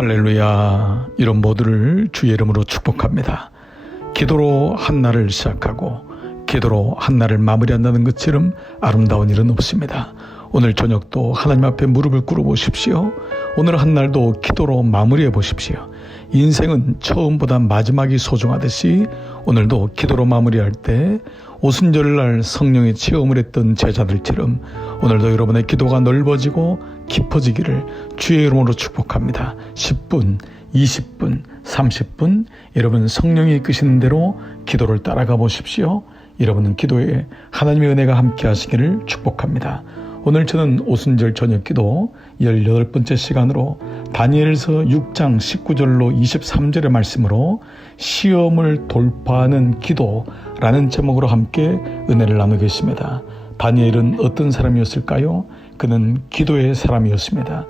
할렐루야. 이런 모두를 주의 이름으로 축복합니다. 기도로 한 날을 시작하고 기도로 한 날을 마무리한다는 것처럼 아름다운 일은 없습니다. 오늘 저녁도 하나님 앞에 무릎을 꿇어 보십시오. 오늘 한 날도 기도로 마무리해 보십시오. 인생은 처음보다 마지막이 소중하듯이 오늘도 기도로 마무리할 때 오순절날 성령의 체험을 했던 제자들처럼 오늘도 여러분의 기도가 넓어지고 깊어지기를 주의 이름으로 축복합니다. 10분, 20분, 30분 여러분 성령이 이끄시는 대로 기도를 따라가 보십시오. 여러분은 기도에 하나님의 은혜가 함께 하시기를 축복합니다. 오늘 저는 오순절 저녁 기도 18번째 시간으로 다니엘서 6장 19절로 23절의 말씀으로 시험을 돌파하는 기도라는 제목으로 함께 은혜를 나누겠습니다. 다니엘은 어떤 사람이었을까요? 그는 기도의 사람이었습니다.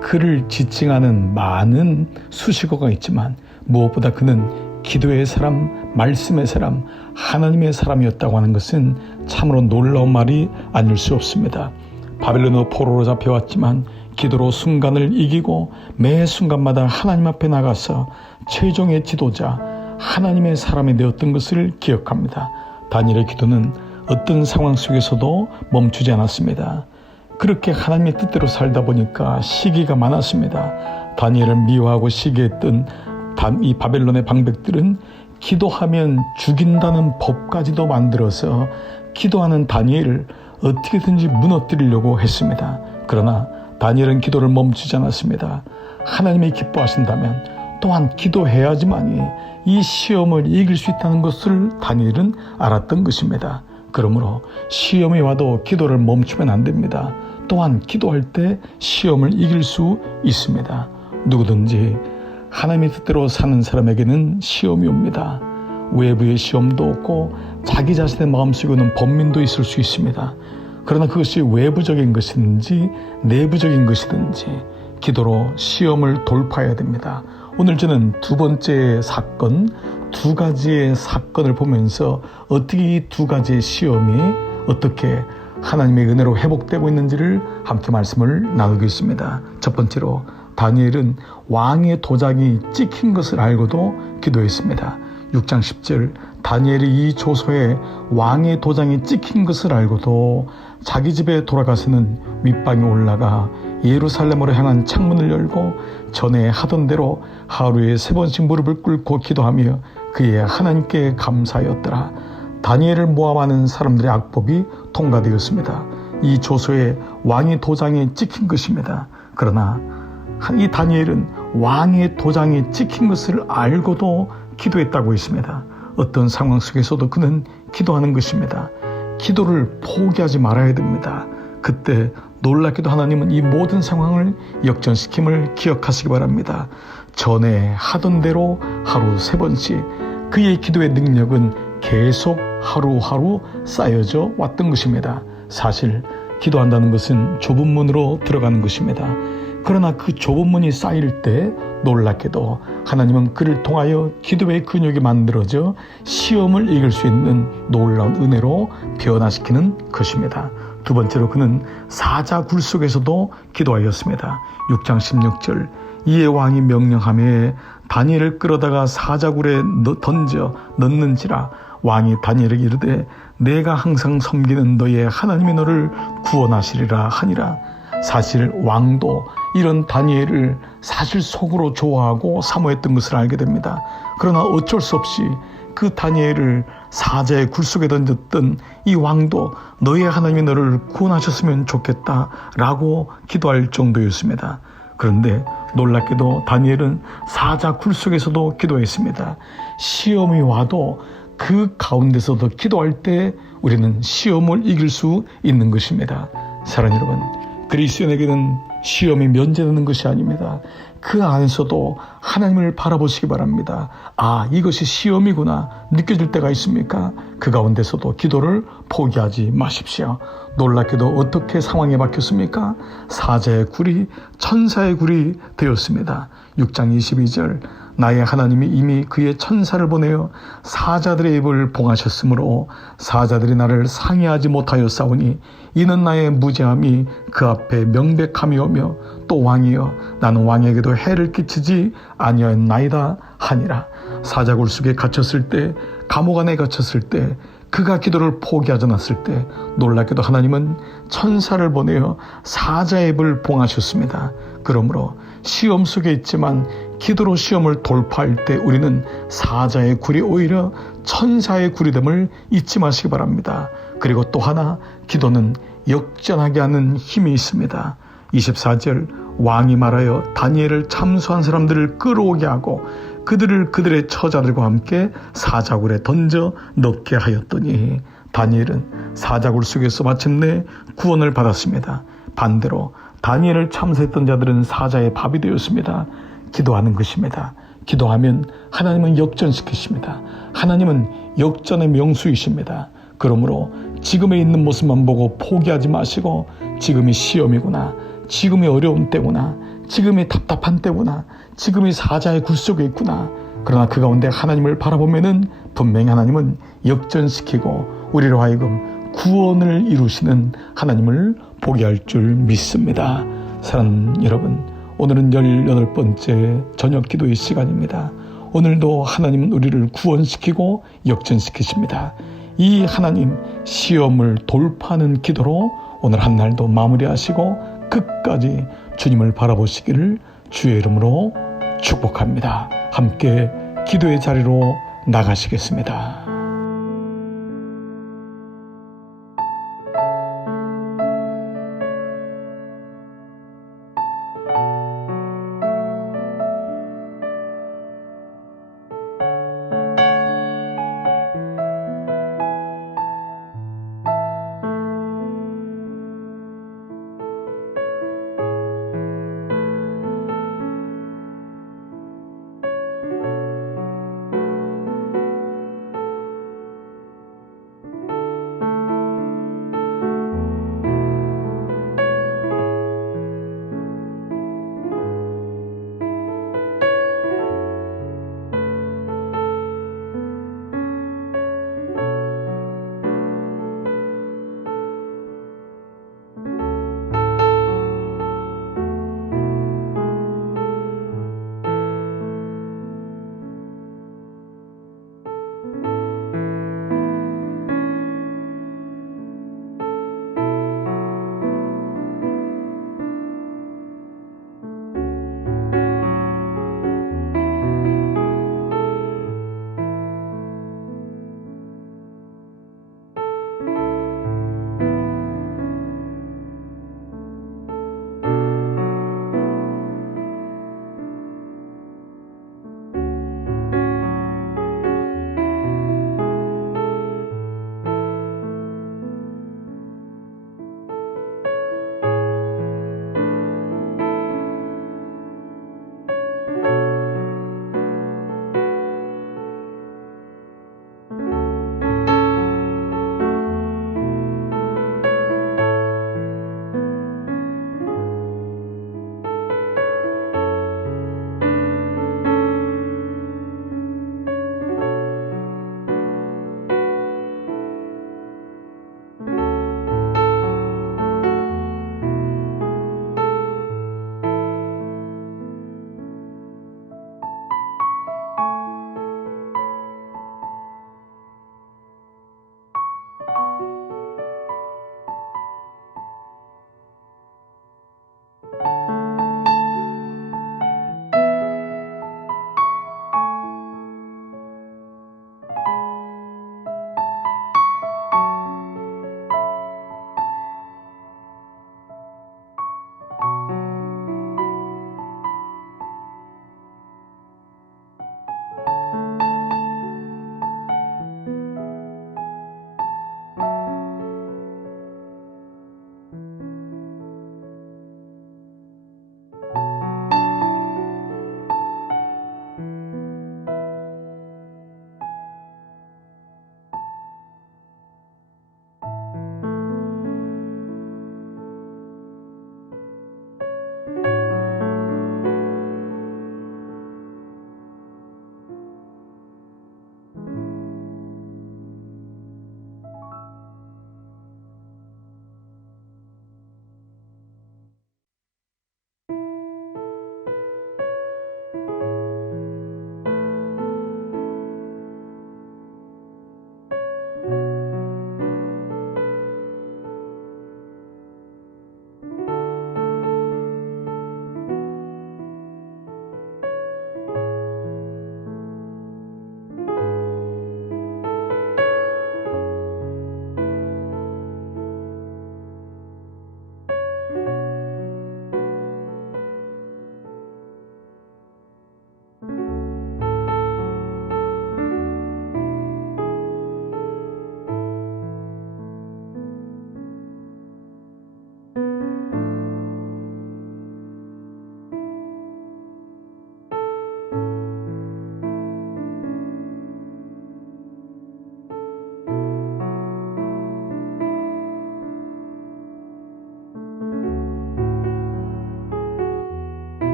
그를 지칭하는 많은 수식어가 있지만 무엇보다 그는 기도의 사람, 말씀의 사람, 하나님의 사람이었다고 하는 것은 참으로 놀라운 말이 아닐 수 없습니다. 바벨론의 포로로 잡혀왔지만 기도로 순간을 이기고 매 순간마다 하나님 앞에 나가서 최종의 지도자 하나님의 사람이 되었던 것을 기억합니다. 다니엘의 기도는 어떤 상황 속에서도 멈추지 않았습니다. 그렇게 하나님의 뜻대로 살다 보니까 시기가 많았습니다. 다니엘을 미워하고 시기했던 이 바벨론의 방백들은 기도하면 죽인다는 법까지도 만들어서 기도하는 다니엘을 어떻게든지 무너뜨리려고 했습니다. 그러나 다니엘은 기도를 멈추지 않았습니다. 하나님이 기뻐하신다면 또한 기도해야지만이 이 시험을 이길 수 있다는 것을 다니엘은 알았던 것입니다. 그러므로 시험이 와도 기도를 멈추면 안 됩니다. 또한 기도할 때 시험을 이길 수 있습니다. 누구든지 하나님의 뜻대로 사는 사람에게는 시험이 옵니다. 외부의 시험도 없고 자기 자신의 마음속에는 번민도 있을 수 있습니다. 그러나 그것이 외부적인 것이든지 내부적인 것이든지 기도로 시험을 돌파해야 됩니다. 오늘 저는 두 번째 사건, 두 가지의 사건을 보면서 어떻게 이 두 가지의 시험이 어떻게 하나님의 은혜로 회복되고 있는지를 함께 말씀을 나누겠습니다. 첫 번째로 다니엘은 왕의 도장이 찍힌 것을 알고도 기도했습니다. 6장 10절 다니엘이 이 조서에 왕의 도장이 찍힌 것을 알고도 자기 집에 돌아가서는 윗방에 올라가 예루살렘으로 향한 창문을 열고 전에 하던 대로 하루에 세 번씩 무릎을 꿇고 기도하며 그의 하나님께 감사하였더라. 다니엘을 모함하는 사람들의 악법이 통과되었습니다. 이 조서에 왕의 도장이 찍힌 것입니다. 그러나 이 다니엘은 왕의 도장이 찍힌 것을 알고도 기도했다고 했습니다. 어떤 상황 속에서도 그는 기도하는 것입니다. 기도를 포기하지 말아야 됩니다. 그때 놀랍게도 하나님은 이 모든 상황을 역전시킴을 기억하시기 바랍니다. 전에 하던 대로 하루 세 번씩 그의 기도의 능력은 계속 하루하루 쌓여져 왔던 것입니다. 사실 기도한다는 것은 좁은 문으로 들어가는 것입니다. 그러나 그 좁은 문이 쌓일 때 놀랍게도 하나님은 그를 통하여 기도의 근육이 만들어져 시험을 이길 수 있는 놀라운 은혜로 변화시키는 것입니다. 두 번째로 그는 사자 굴 속에서도 기도하였습니다. 6장 16절 이에 왕이 명령함에 다니엘을 끌어다가 사자굴에 던져 넣는지라 왕이 다니엘에게 이르되 내가 항상 섬기는 너의 하나님이 너를 구원하시리라 하니라 사실 왕도 이런 다니엘을 사실 속으로 좋아하고 사모했던 것을 알게 됩니다. 그러나 어쩔 수 없이 그 다니엘을 사자의 굴 속에 던졌던 이 왕도 너의 하나님이 너를 구원하셨으면 좋겠다라고 기도할 정도였습니다. 그런데 놀랍게도 다니엘은 사자 굴 속에서도 기도했습니다. 시험이 와도 그 가운데서도 기도할 때 우리는 시험을 이길 수 있는 것입니다. 사랑 여러분, 그리스도인에게는 시험이 면제되는 것이 아닙니다. 그 안에서도 하나님을 바라보시기 바랍니다. 아, 이것이 시험이구나 느껴질 때가 있습니까? 그 가운데서도 기도를 포기하지 마십시오. 놀랍게도 어떻게 상황이 바뀌었습니까? 사자의 굴이 천사의 굴이 되었습니다. 6장 22절 나의 하나님이 이미 그의 천사를 보내어 사자들의 입을 봉하셨으므로 사자들이 나를 상해하지 못하여 싸우니 이는 나의 무죄함이 그 앞에 명백함이 오며 또 왕이여 나는 왕에게도 해를 끼치지 아니하였나이다 하니라 사자 굴 속에 갇혔을 때 감옥 안에 갇혔을 때 그가 기도를 포기하지 않았을 때 놀랍게도 하나님은 천사를 보내어 사자의 입을 봉하셨습니다. 그러므로 시험 속에 있지만 기도로 시험을 돌파할 때 우리는 사자의 굴이 오히려 천사의 굴이 됨을 잊지 마시기 바랍니다. 그리고 또 하나 기도는 역전하게 하는 힘이 있습니다. 24절 왕이 말하여 다니엘을 참수한 사람들을 끌어오게 하고 그들을 그들의 처자들과 함께 사자굴에 던져 넣게 하였더니 다니엘은 사자굴 속에서 마침내 구원을 받았습니다. 반대로 다니엘을 참수했던 자들은 사자의 밥이 되었습니다. 기도하는 것입니다. 기도하면 하나님은 역전시키십니다. 하나님은 역전의 명수이십니다. 그러므로 지금에 있는 모습만 보고 포기하지 마시고 지금이 시험이구나. 지금이 어려운 때구나. 지금이 답답한 때구나. 지금이 사자의 굴 속에 있구나. 그러나 그 가운데 하나님을 바라보면은 분명히 하나님은 역전시키고 우리로 하여금 구원을 이루시는 하나님을 보게 할줄 믿습니다. 사랑하는 여러분, 오늘은 18번째 저녁 기도의 시간입니다. 오늘도 하나님은 우리를 구원시키고 역전시키십니다. 이 하나님 시험을 돌파하는 기도로 오늘 한 날도 마무리하시고 끝까지 주님을 바라보시기를 주의 이름으로 축복합니다. 함께 기도의 자리로 나가시겠습니다.